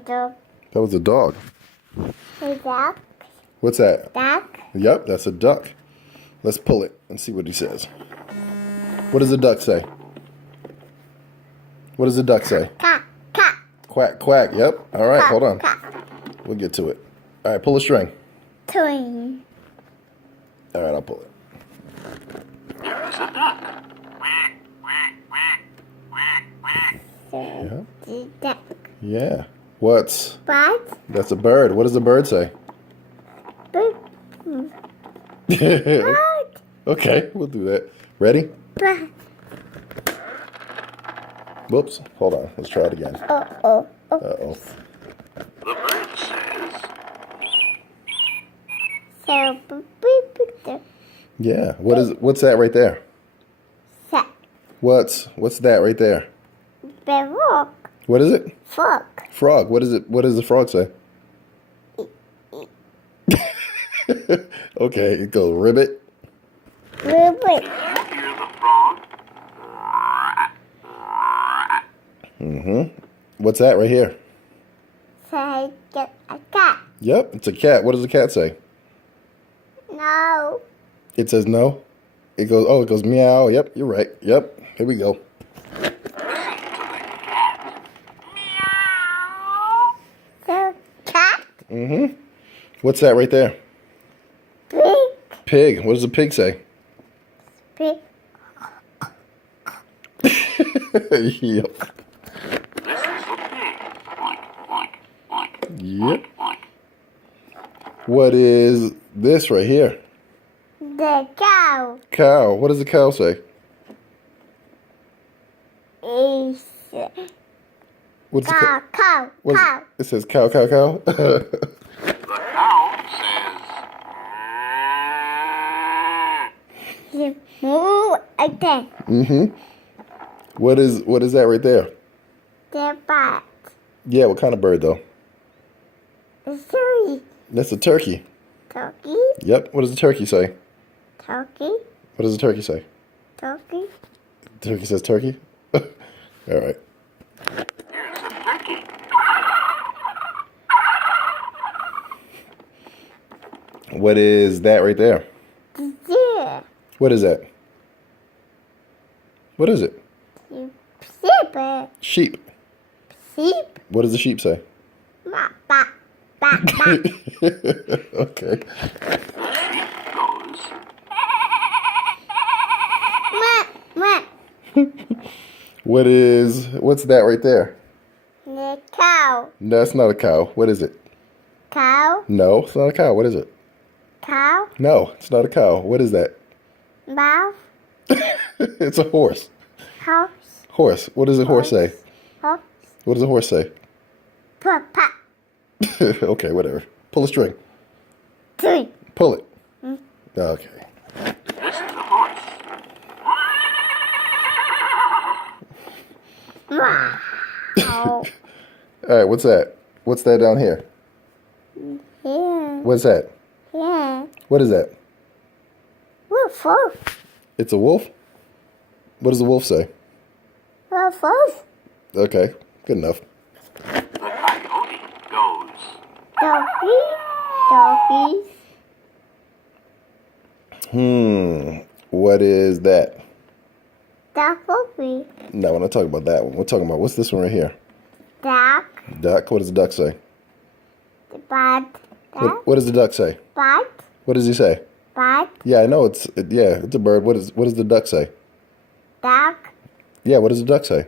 dog. That was a dog. A duck. What's that? Duck. Yep, that's a duck. Let's pull it and see what he says. What does the duck say? What does the duck say? Quack. Quack. Quack, quack. Yep. All right, hold on. Quack. We'll get to it. All right, pull a string. Twin. All right, I'll pull it. There's a duck. Yeah. The duck. Yeah. What's? What? That's a bird. What does the bird say? Bird. Bird. Okay, we'll do that. Ready? Bird. Whoops. Hold on. Let's try it again. Oh. Uh-oh. The bird says, So, Yeah. What's that right there? Set. What's that right there? The rock. What is it? Fork. Frog. What is it? What does the frog say? Okay, it goes ribbit. Ribbit. hear the frog? What's that right here? Say get a cat. Yep, it's a cat. What does the cat say? No. It says no. It goes meow. Yep, you're right. Yep, here we go. So, cat. What's that right there? Pig. Pig. What does the pig say? Pig. Yep. This is the pig. Oink. Yep. What is this right here? The cow. Cow. What does the cow say? Is What's the cow. Cow. what is- Cow. It says cow, cow, cow. The cow says, Moo again. What is that right there? The bat. Yeah, what kind of bird though? The three. That's a turkey. Turkey. Yep. What does the turkey say? Turkey. What does the turkey say? Turkey. The turkey says turkey. All right. here's a turkey. What is that right there? The deer. What is that? What is it? The sheep. Sheep. Sheep. What does the sheep say? Ba ba ba ba. Okay. Goes, Mwah. What's that right there? The cow. No, that's not a cow. What is it? Cow. No, it's not a cow. What is it? Cow. No, it's not a cow. What is that? Mouth. It's a horse. House. Horse. What does a horse say? Horse. What does a horse say? Papa. Okay, whatever. Pull a string. Three. Pull it. Okay. this is the horse. Wow. All right, what's that? What's that down here? Yeah. What's that? Yeah. What is that? Woof woof. It's a wolf? What does the wolf say? Woof woof. Okay, good enough. The coyote goes, Doggy. Doggy. What is that? Doggy. No, we're not talking about that one. We're talking about, what's this one right here? Duck. Duck. What does the duck say? The bat. Duck. What does the duck say? Bat. What does he say? Bat. Yeah, I know it's a bird. What does the duck say? Duck. Yeah, what does the duck say?